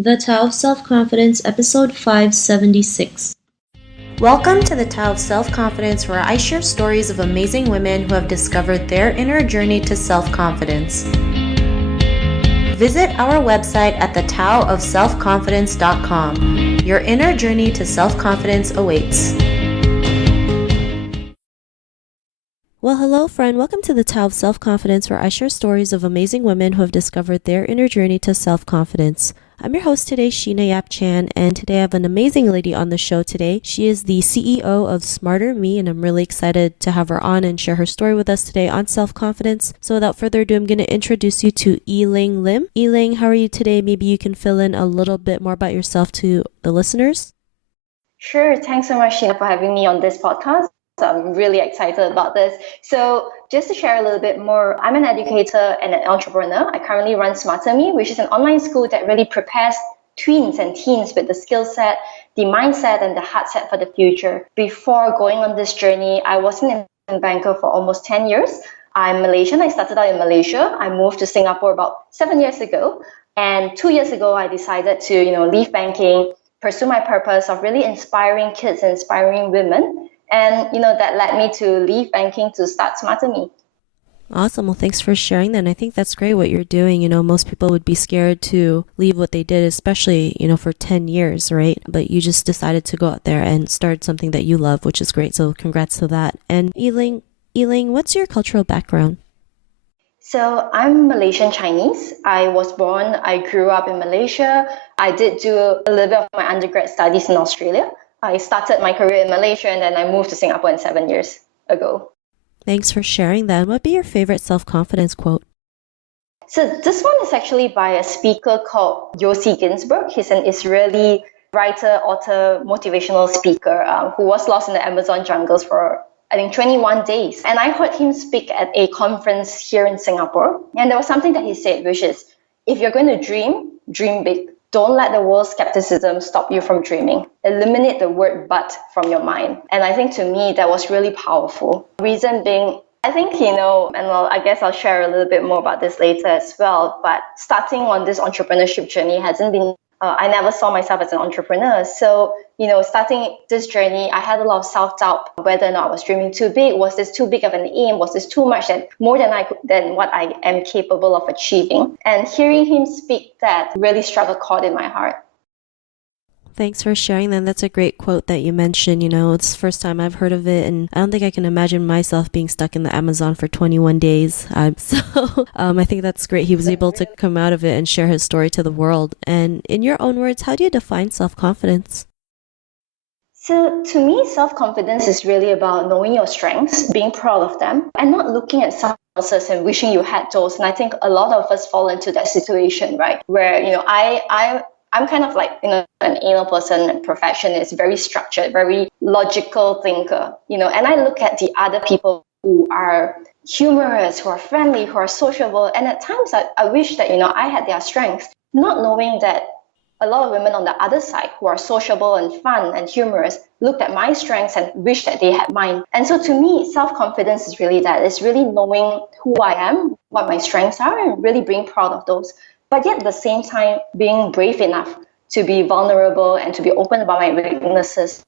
The Tao of Self-Confidence, episode 576. Welcome to the Tao of Self-Confidence, where I share stories of amazing women who have discovered their inner journey to self-confidence. Visit our website at thetaoofselfconfidence.com. Your inner journey to self-confidence awaits. Well, hello, friend. Welcome to the Tao of Self-Confidence, where I share stories of amazing women who have discovered their inner journey to self-confidence. I'm your host today, Sheena Yap Chan, and today I have an amazing lady on the show today. She is the CEO of Smarter Me, and I'm really excited to have her on and share her story with us today on self-confidence. So without further ado, I'm going to introduce you to Ling Lim. Ling, how are you today? Maybe you can fill in a little bit more about yourself to the listeners. Sure. Thanks so much, Sheena, for having me on this podcast. I'm really excited about this. So just to share a little bit more, I'm an educator and an entrepreneur. I currently run Smarter Me, which is an online school that really prepares tweens and teens with the skill set, the mindset, and the heartset for the future. Before going on this journey, I was an investment banker for almost 10 years. I'm Malaysian. I started out in Malaysia. I moved to Singapore about 7 years ago. And 2 years ago, I decided to, leave banking, pursue my purpose of really inspiring kids, inspiring women. And, that led me to leave banking to start Smarter Me. Awesome. Well, thanks for sharing that. And I think that's great what you're doing. Most people would be scared to leave what they did, especially, for 10 years, right? But you just decided to go out there and start something that you love, which is great. So congrats to that. And Ling, what's your cultural background? So I'm Malaysian Chinese. I grew up in Malaysia. I did do a little bit of my undergrad studies in Australia. I started my career in Malaysia and then I moved to Singapore 7 years ago. Thanks for sharing that. What would be your favorite self-confidence quote? So this one is actually by a speaker called Yossi Ginsberg. He's an Israeli writer, author, motivational speaker who was lost in the Amazon jungles for, 21 days. And I heard him speak at a conference here in Singapore. And there was something that he said, which is, if you're going to dream big. Don't let the world's skepticism stop you from dreaming. Eliminate the word but from your mind. And I think to me, that was really powerful. Reason being, I think, I guess I'll share a little bit more about this later as well. But starting on this entrepreneurship journey hasn't been, I never saw myself as an entrepreneur. So, starting this journey, I had a lot of self-doubt whether or not I was dreaming too big. Was this too big of an aim? Was this too much and more than what I am capable of achieving? And hearing him speak that really struck a chord in my heart. Thanks for sharing that. That's a great quote that you mentioned. It's the first time I've heard of it, and I don't think I can imagine myself being stuck in the Amazon for 21 days. I think that's great. He was able to come out of it and share his story to the world. And in your own words, how do you define self-confidence? So to me, self-confidence is really about knowing your strengths, being proud of them, and not looking at someone else's and wishing you had those. And I think a lot of us fall into that situation, right? Where, I'm kind of like, an anal person, perfectionist, very structured, very logical thinker, and I look at the other people who are humorous, who are friendly, who are sociable. And at times I wish that, I had their strengths, not knowing that a lot of women on the other side who are sociable and fun and humorous looked at my strengths and wish that they had mine. And so to me, self-confidence is really that. It's really knowing who I am, what my strengths are, and really being proud of those. But yet at the same time, being brave enough to be vulnerable and to be open about my weaknesses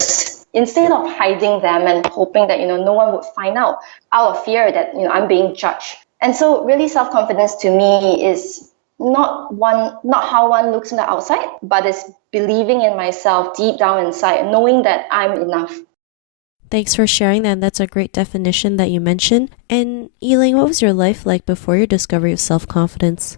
instead of hiding them and hoping that, no one would find out of fear that, I'm being judged. And so really self-confidence to me is not how one looks on the outside, but it's believing in myself deep down inside, knowing that I'm enough. Thanks for sharing that. That's a great definition that you mentioned. And Ling, what was your life like before your discovery of self-confidence?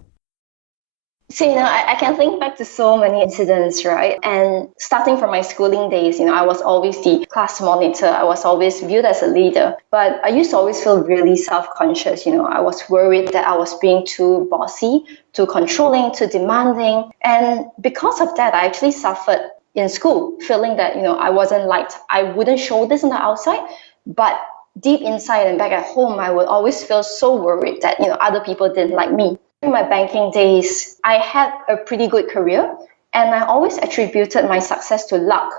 So, I can think back to so many incidents, right? And starting from my schooling days, I was always the class monitor. I was always viewed as a leader. But I used to always feel really self-conscious. I was worried that I was being too bossy, too controlling, too demanding. And because of that, I actually suffered in school, feeling that, I wasn't liked. I wouldn't show this on the outside, but deep inside and back at home, I would always feel so worried that, other people didn't like me. In my banking days, I had a pretty good career, and I always attributed my success to luck.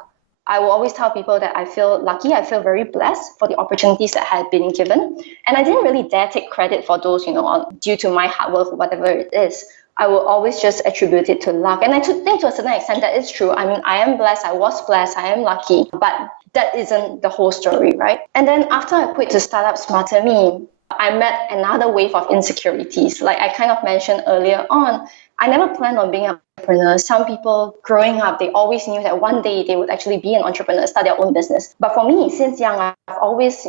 I will always tell people that I feel lucky, I feel very blessed for the opportunities that had been given. And I didn't really dare take credit for those, due to my hard work, whatever it is. I will always just attribute it to luck. And I think to a certain extent that is true. I mean, I am blessed, I was blessed, I am lucky, but that isn't the whole story, right? And then after I quit to start up Smarter Me, I met another wave of insecurities. Like I kind of mentioned earlier on, I never planned on being an entrepreneur. Some people growing up, they always knew that one day they would actually be an entrepreneur, start their own business. But for me, since young, I've always,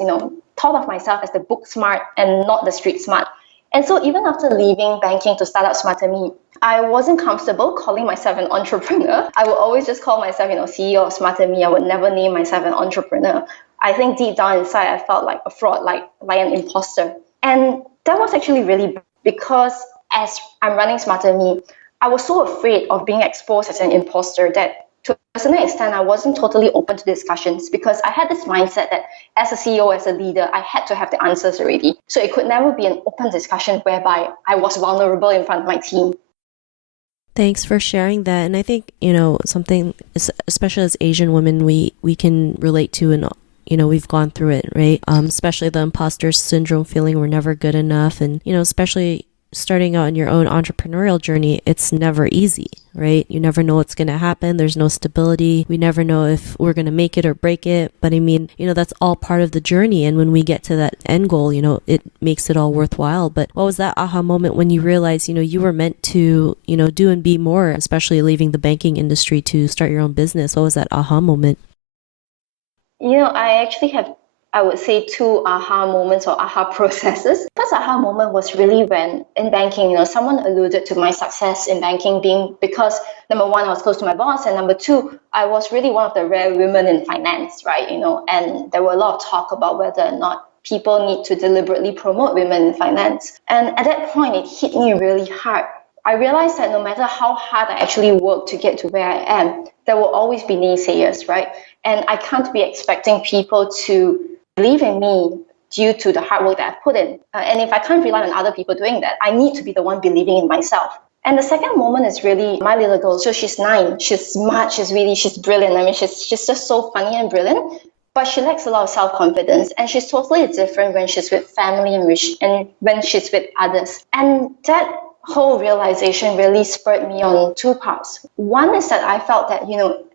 thought of myself as the book smart and not the street smart. And so even after leaving banking to start up Smarter Me, I wasn't comfortable calling myself an entrepreneur. I would always just call myself, CEO of Smarter Me. I would never name myself an entrepreneur. I think deep down inside, I felt like a fraud, like an imposter. And that was actually really because as I'm running Smarter Me, I was so afraid of being exposed as an imposter that to a certain extent, I wasn't totally open to discussions because I had this mindset that as a CEO, as a leader, I had to have the answers already. So it could never be an open discussion whereby I was vulnerable in front of my team. Thanks for sharing that. And I think, something, especially as Asian women, we can relate to, and we've gone through it, right? Especially the imposter syndrome, feeling we're never good enough. And, especially starting out on your own entrepreneurial journey, it's never easy, right? You never know what's going to happen. There's no stability. We never know if we're going to make it or break it. But I mean, that's all part of the journey. And when we get to that end goal, it makes it all worthwhile. But what was that aha moment when you realized, you were meant to, do and be more, especially leaving the banking industry to start your own business? What was that aha moment? I actually have, I would say, two aha moments or aha processes. First aha moment was really when in banking, someone alluded to my success in banking being because number one, I was close to my boss, and number two, I was really one of the rare women in finance, right? And there were a lot of talk about whether or not people need to deliberately promote women in finance. And at that point, it hit me really hard. I realized that no matter how hard I actually work to get to where I am, there will always be naysayers, right? And I can't be expecting people to believe in me due to the hard work that I've put in. And if I can't rely on other people doing that, I need to be the one believing in myself. And the second moment is really my little girl. So she's 9. She's smart. She's brilliant. I mean, she's just so funny and brilliant. But she lacks a lot of self-confidence. And she's totally different when she's with family and when she's with others. And that whole realization really spurred me on two parts. One is that I felt that,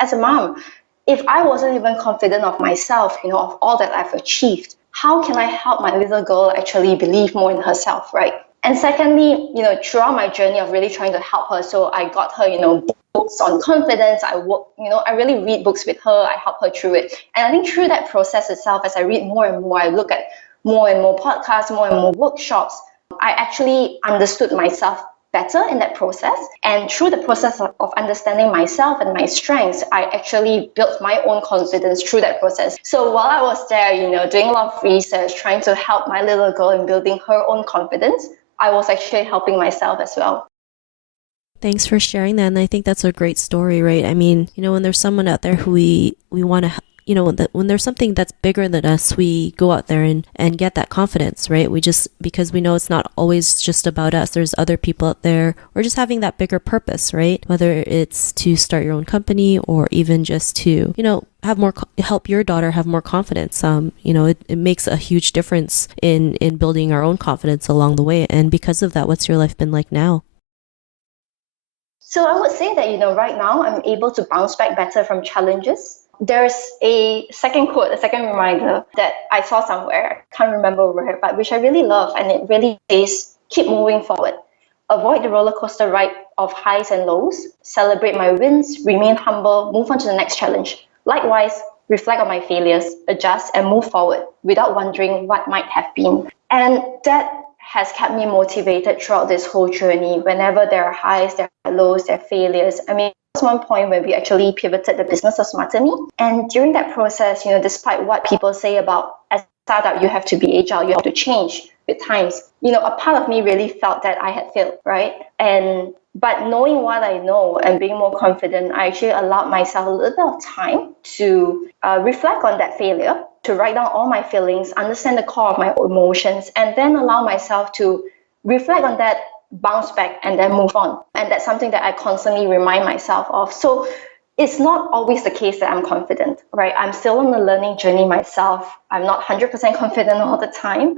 as a mom, if I wasn't even confident of myself, of all that I've achieved, how can I help my little girl actually believe more in herself, right? And secondly, throughout my journey of really trying to help her, so I got her, books on confidence. I really read books with her. I help her through it. And I think through that process itself, as I read more and more, I look at more and more podcasts, more and more workshops, I actually understood myself better in that process. And through the process of understanding myself and my strengths, I actually built my own confidence through that process. So while I was there, doing a lot of research, trying to help my little girl in building her own confidence, I was actually helping myself as well. Thanks for sharing that. And I think that's a great story, right? I mean, when there's someone out there who we want to when there's something that's bigger than us, we go out there and get that confidence, right? Because we know it's not always just about us. There's other people out there, or just having that bigger purpose, right? Whether it's to start your own company or even just to, help your daughter have more confidence. It makes a huge difference in building our own confidence along the way. And because of that, what's your life been like now? So I would say that, right now I'm able to bounce back better from challenges. There's a second quote, a second reminder that I saw somewhere, I can't remember where, but which I really love, and it really says, keep moving forward. Avoid the roller coaster ride of highs and lows, celebrate my wins, remain humble, move on to the next challenge. Likewise, reflect on my failures, adjust and move forward without wondering what might have been. And that has kept me motivated throughout this whole journey. Whenever there are highs, there are lows, there are failures. I mean, there was one point where we actually pivoted the business of Smarter Me. And during that process, despite what people say about as a startup, you have to be agile, you have to change with times. A part of me really felt that I had failed, right? But knowing what I know and being more confident, I actually allowed myself a little bit of time to reflect on that failure, to write down all my feelings, understand the core of my emotions, and then allow myself to reflect on that, bounce back, and then move on. And that's something that I constantly remind myself of. So it's not always the case that I'm confident, right? I'm still on a learning journey myself. I'm not 100% confident all the time.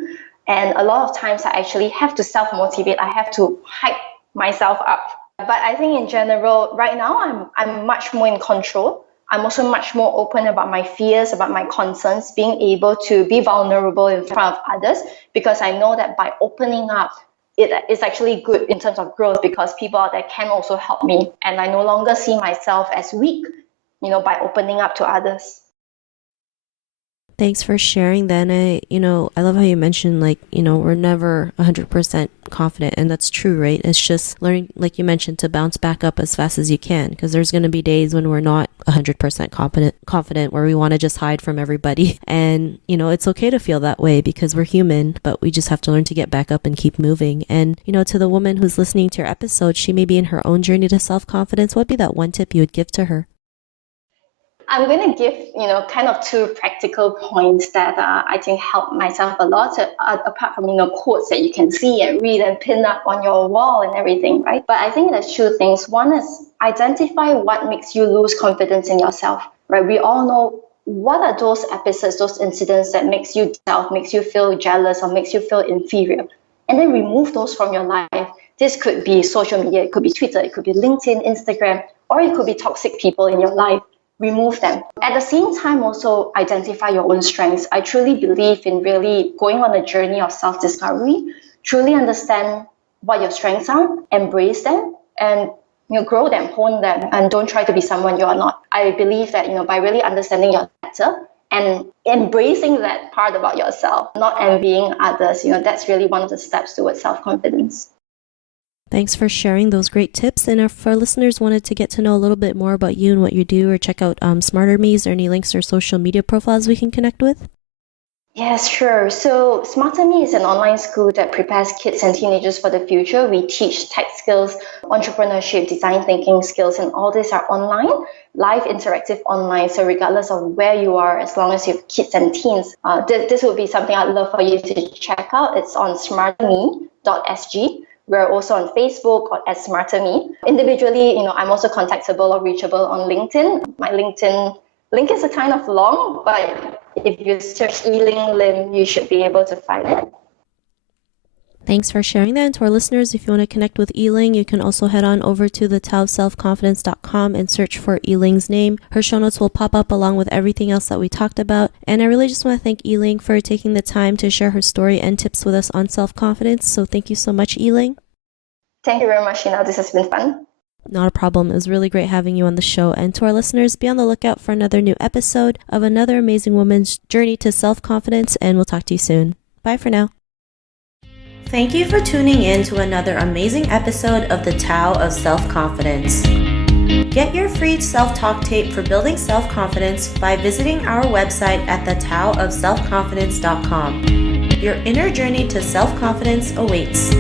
And a lot of times I actually have to self-motivate. I have to hype myself up. But I think in general, right now, I'm much more in control. I'm also much more open about my fears, about my concerns, being able to be vulnerable in front of others, because I know that by opening up, it is actually good in terms of growth, because people out there can also help me. And I no longer see myself as weak, by opening up to others. Thanks for sharing that. And I love how you mentioned, we're never 100% confident. And that's true, right? It's just learning, like you mentioned, to bounce back up as fast as you can, because there's going to be days when we're not 100% confident, where we want to just hide from everybody. And, it's okay to feel that way, because we're human, but we just have to learn to get back up and keep moving. And, to the woman who's listening to your episode, she may be in her own journey to self-confidence. What would be that one tip you would give to her? I'm going to give, kind of two practical points that I think help myself a lot, apart from, quotes that you can see and read and pin up on your wall and everything, right? But I think there's two things. One is identify what makes you lose confidence in yourself, right? We all know what are those episodes, those incidents that makes you feel jealous or makes you feel inferior. And then remove those from your life. This could be social media, it could be Twitter, it could be LinkedIn, Instagram, or it could be toxic people in your life. Remove them. At the same time, also identify your own strengths. I truly believe in really going on a journey of self-discovery, truly understand what your strengths are, embrace them, and grow them, hone them, and don't try to be someone you are not. I believe that by really understanding your better and embracing that part about yourself, not envying others, that's really one of the steps towards self-confidence. Thanks for sharing those great tips. And if our listeners wanted to get to know a little bit more about you and what you do, or check out Smarter Me, is there any links or social media profiles we can connect with? Yes, sure. So Smarter Me is an online school that prepares kids and teenagers for the future. We teach tech skills, entrepreneurship, design thinking skills, and all these are online, live, interactive online. So regardless of where you are, as long as you have kids and teens, this would be something I'd love for you to check out. It's on smarterme.sg. We're also on Facebook at Smarter Me. Individually, I'm also contactable or reachable on LinkedIn. My LinkedIn link is a kind of long, but if you search Ling Lim, you should be able to find it. Thanks for sharing that. And to our listeners, if you want to connect with Eling, you can also head on over to thetaoofselfconfidence.com and search for Eling's name. Her show notes will pop up along with everything else that we talked about. And I really just want to thank Eling for taking the time to share her story and tips with us on self-confidence. So thank you so much, Eling. Thank you very much, Sheena. This has been fun. Not a problem. It was really great having you on the show. And to our listeners, be on the lookout for another new episode of another amazing woman's journey to self-confidence. And we'll talk to you soon. Bye for now. Thank you for tuning in to another amazing episode of the Tao of Self-Confidence. Get your free self-talk tape for building self-confidence by visiting our website at thetaoofselfconfidence.com. Your inner journey to self-confidence awaits.